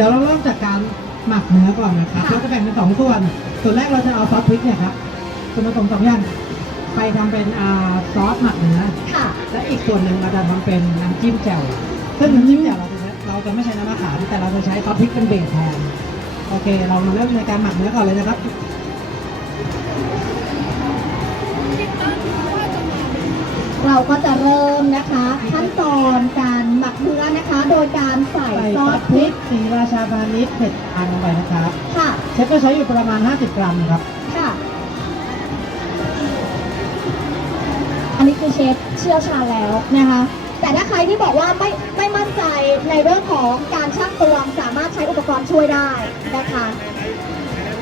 ดี๋ยวเราเริ่มจากการหมักเนื้อก่อนนะครับค่ะเราจะแบ่งเป็นสองส่วน ส่วนแรกเราจะเอาซอสพริกเนี่ยครับส่วนผสมสองอย่างไปทำเป็นอ่าซอสหมักเนื้อค่ะ และอีกส่วนหนึ่งเราจะทำเป็นน้ำจิ้มแจ่วซึ่งน้ำจิ้มแจ่วเราจะเราจะไม่ใช้น้ำมะขามแต่เราจะใช้ซอสพริกเป็นเบสแทนโอเค เรามาเริ่มในการหมักเนื้อก่อนเลยนะครับ เราก็จะเริ่มนะคะ ขั้นตอนการหมักเนื้อนะคะ โดยการใส่ใส่ซซออสสพพริริกกสีราชาพาณิชย์เผ็ดทานลงไปนะครับค่ะเชฟก็ใช้อยู่ประมาณ 50 กรัมครับค่ะ อันนี้คือเชฟเชี่ยวชาญแล้วนะคะ แต่ถ้าใครที่บอกว่าไม่ไม่มั่นใจในเรื่องของการชั่งตวงสามารถใช้อุปกรณ์ช่วยได้นะคะ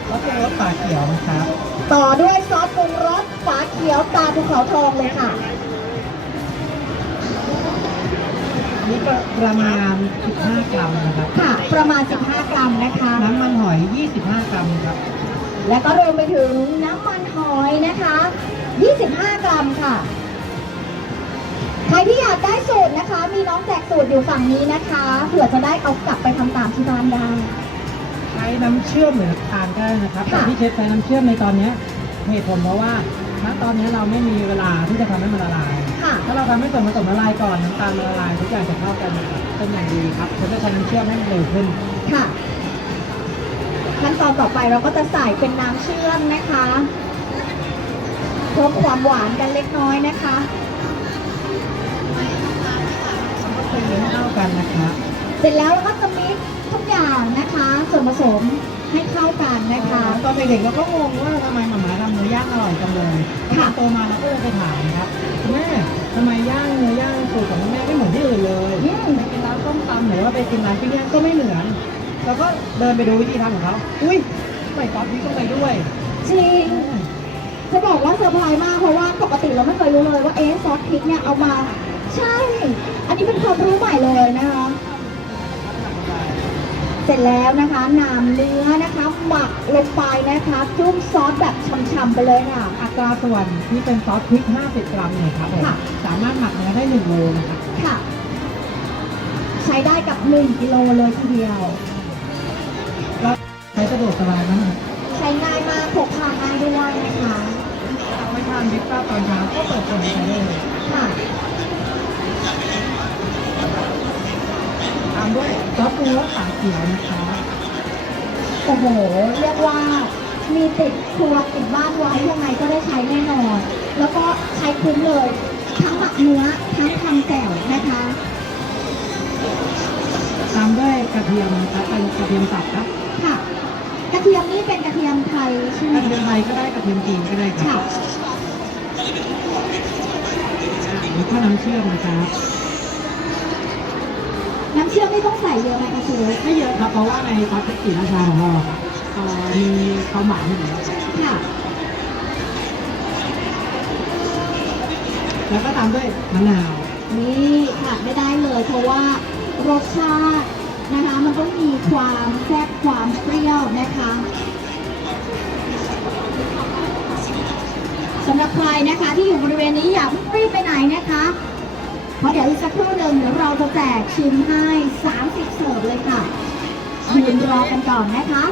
แล้วก็รสปลาเขียวนะครับต่อด้วยซอสปรุงรสฝาเขียวตาภูเขาทองเลยค่ะ นี่ก็ประมาณ 15 กรัมนะครับค่ะ ประมาณ 15 กรัมนะคะ น้ำมันหอย 25 กรัมครับ และก็รวมไปถึงน้ำมันหอยนะคะ 25 กรัมค่ะ ใครที่อยากได้สูตรนะคะ มีน้องแจกสูตรอยู่ฝั่งนี้นะคะ เผื่อจะได้เอากลับไปทำตามที่บ้านได้ ใช้น้ำเชื่อมหรือน้ำตาลก็ได้นะครับค่ะแต่ที่เชฟใช้น้ำเชื่อมในตอนเนี้ยเหตุผลเพราะว่าณตอนนี้เราไม่มีเวลาที่จะทำให้มันละลายค่ะ ถ้าเราทำให้ส่วนผสมละลายก่อนน้ำตาลมันละลายทุกอย่างจะเข้ากันเป็นอย่างดีครับเชฟจะใช้น้ำเชื่อมให้มันเร็วขึ้น ค่ะ ขั้นตอนต่อไปเราก็จะใส่เป็นน้ำเชื่อมนะคะเพิ่มความหวานกันเล็กน้อยนะคะตีให้เข้ากันนะครับเสร็จแล้วเราก็จะมิกซ์ทุกอย่างนะคะ ส่วนผสมให้เข้ากันนะคะ ตอนเด็กๆเราก็งงว่าทำไมหมาม่าทำเนื้อย่างอร่อยจังเลยค่ะโตมาเราก็เลยไปถามครับ ไปกินร้านปิ้งย่างก็ไม่เหมือนเราก็เดินไปดูวิธีทำของเขา อุ้ยใส่ซอสพริกลงไปด้วย จริง จะบอกว่าเซอร์ไพรส์มาก เพราะว่าปกติเราไม่เคยรู้เลยว่าเอ๊ะซอสพริกเนี่ยเอามา ใช่ อันนี้เป็นความรู้ใหม่เลยนะคะ เสร็จแล้วนะคะนำเนื้อนะคะ หมักลงไปนะคะจุ่มซอสแบบช่ำๆไปเลยค่ะ อัตราส่วนที่เป็นซอสพริก 50 กรัมเนี่ยครับผมค่ะ สามารถหมักเนื้อได้1โลนะครับค่ะ ใช้ได้กับ 1 กิโลเลยทีเดียวแล้วใช้สะดวกสบายมากใช้ง่ายมากพกพาง่ายด้วยนะคะเอาไว้ทานบิ๊กป้าตอนเช้าก็เปิดคนใช้ได้เลยค่ะตามด้วยซอสปรุงรสฝาเขียวนะคะโอ้โห เรียกว่ามีติดครัวติดบ้านไว้ยังไงก็ได้ใช้แน่นอน แล้วก็ใช้คุ้มเลย ทั้งหมักเนื้อทั้งทำแจ่วนะคะ ตามด้วยกระเทียมนะครับเป็นกระเทียมสับครับค่ะ กระเทียมนี่เป็นกระเทียมไทยใช่ไหมกระเทียมไทยก็ได้กระเทียมจีนก็ได้คค่ะรับแล้วก็น้ำเชื่อมนะครับน้ำเชื่อมไม่ต้องใส่เยอะไหมคะเชฟไม่เยอะครับเพราะว่าในซอสพริกสีราชาของเราอะครับเอ่อมีความหวานอยู่แล้วค่ะ แล้วก็ตามด้วยมะนาวนี่ขาดไม่ได้เลยเพราะว่า รสชาตินะคะ มันต้องมีความแซ่บความเปรี้ยวนะคะสำหรับใครนะคะที่อยู่บริเวณนี้อย่าเพิ่งรีบไปไหนนะคะ เพราะเดี๋ยวอีกสักครู่หนึ่งเดี๋ยวเราจะแจกชิมให้ 30 เสิร์ฟเลยค่ะยืนรอกันก่อนนะคะ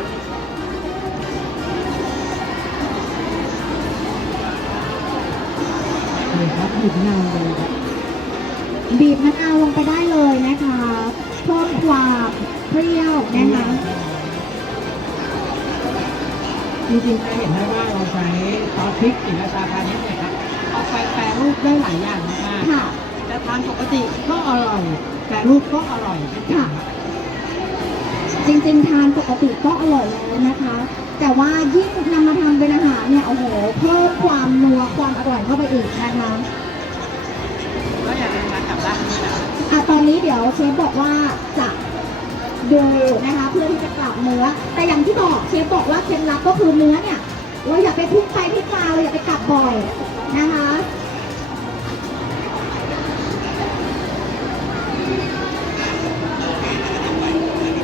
นี่ครับบีบมะนาวเลยครั บบีบมะนาวลงไปได้เลยนะคะเพิ่มความเปรี้ยวนะคะจริงๆจะเห็นได้ว่าเราใช้ซอสพริกสีราชาพาณิชย์เนี่ยครับเอาไปแปรรูปได้หลายอย่างมากค่ะๆจะทานปกติก็อร่อย แปรรูปก็อร่อยเช่นกันค่ะ จริงๆทานปกติก็อร่อยแล้วนะคะ แต่ว่ายิ่งนำมาทำเป็นอาหารเนี่ยโอ้โหเพิ่มความนัวความอร่อยเข้าไปอีกนะคะ นี้เดี๋ยวเชฟบอกว่าจะดูนะคะเพื่อที่จะกลับเนื้อ แต่อย่างที่บอกเชฟบอกว่าเคล็ดลับก็คือเนื้อเนี่ยเราอย่าไปพลิกไปพลิกมาเราอย่าไปกลับบ่อยนะคะ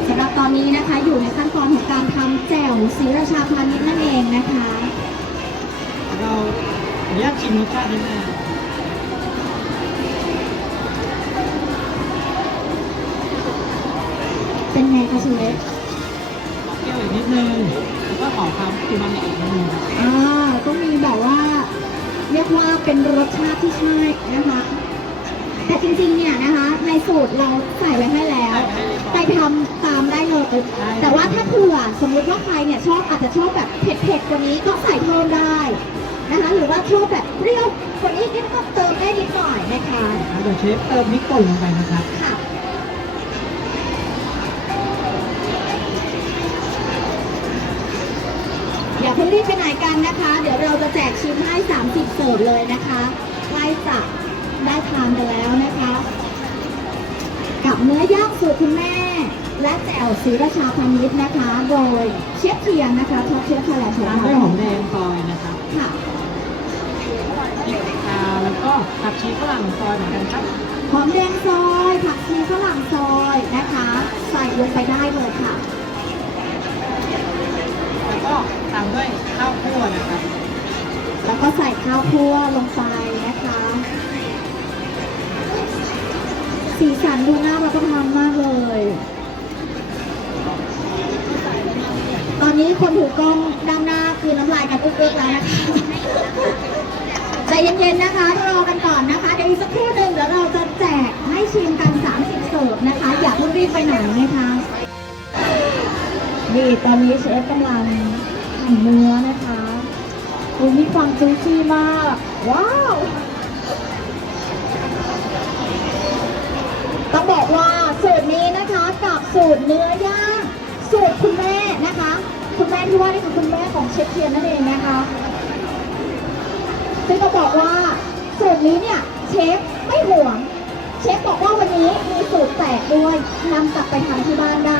สำหรับตอนนี้นะคะอยู่ในขั้นตอนของการทำแจ่วศรีราชาพาณิชย์นั่นเองนะคะ เราขออนุญาตชิมรสชาตินิดนึง เป็นไงคะเชฟต่อความอูมามิอีกนิดนึงครับอ่าต้องมีแบบว่า เรียกว่าเป็นรสชาติที่ใช่นะคะ แต่จริงๆเนี่ยนะคะ ในสูตรเราใส่ไว้ให้แล้ว ไปทำตามได้เลย แต่ว่าถ้าเผื่อสมมุติว่าใครเนี่ยชอบอาจจะชอบแบบเผ็ดๆกว่านี้ก็ใส่เพิ่มได้นะคะ หรือว่าชอบแบบเปรี้ยวกว่านี้นิดก็เติมได้นิดหน่อยนะคะ เดี๋ยวเชฟเติมพริกป่นลงไปนะครับค่ะ รีบไปไหนกันนะคะ เดี๋ยวเราจะแจกชิ้นให้ 30 เสิร์ฟเลยนะคะใกล้จะได้ทานกันแล้วนะคะ กับเนื้อย่างสูตรคุณแม่ และแจ่วศรีราชาพาณิชย์นะคะ โดยเชฟเทียนนะคะท็อปเชฟไทยแลนด์ของตามเราด้วยหอมแดงซอยนะครับค่ะพริกอ่าแล้วก็ผักชีฝรั่งซอยเหมือนกันครับหอมแดงซอยผักชีฝรั่งซอยนะคะ ใส่ลงไปได้เลยค่ะ ข้าวคั่วลงไปนะคะ สีสันดูน่ารับประทานมากเลย ตอนนี้คนถือกล้องด้านหน้าคือน้ำลายกันอึกๆแล้วนะคะใจเย็นๆนะคะรอกันก่อนนะคะเดี๋ยวอีกสักครู่หนึ่งเดี๋ยวเราจะแจกให้ชิมกัน 30 เสิร์ฟนะคะ อย่าเพิ่งรีบไปไหนนะคะนี่ตอนนี้เชฟกำลังหั่นเนื้อนะคะ ความจุยซี่มาก ว้าว ต้องบอกว่าสูตรนี้นะคะกับสูตรเนื้อย่างสูตรคุณแม่นะคะ คุณแม่ที่ว่านี่คือคุณแม่ของเชฟเทียนนั่นเองนะคะซึ่งก็บอกว่าสูตรนี้เนี่ยเชฟไม่ห่วง เชฟบอกว่าวันนี้มีสูตรแตกด้วยนำกลับไปทำที่บ้านได้นะคะ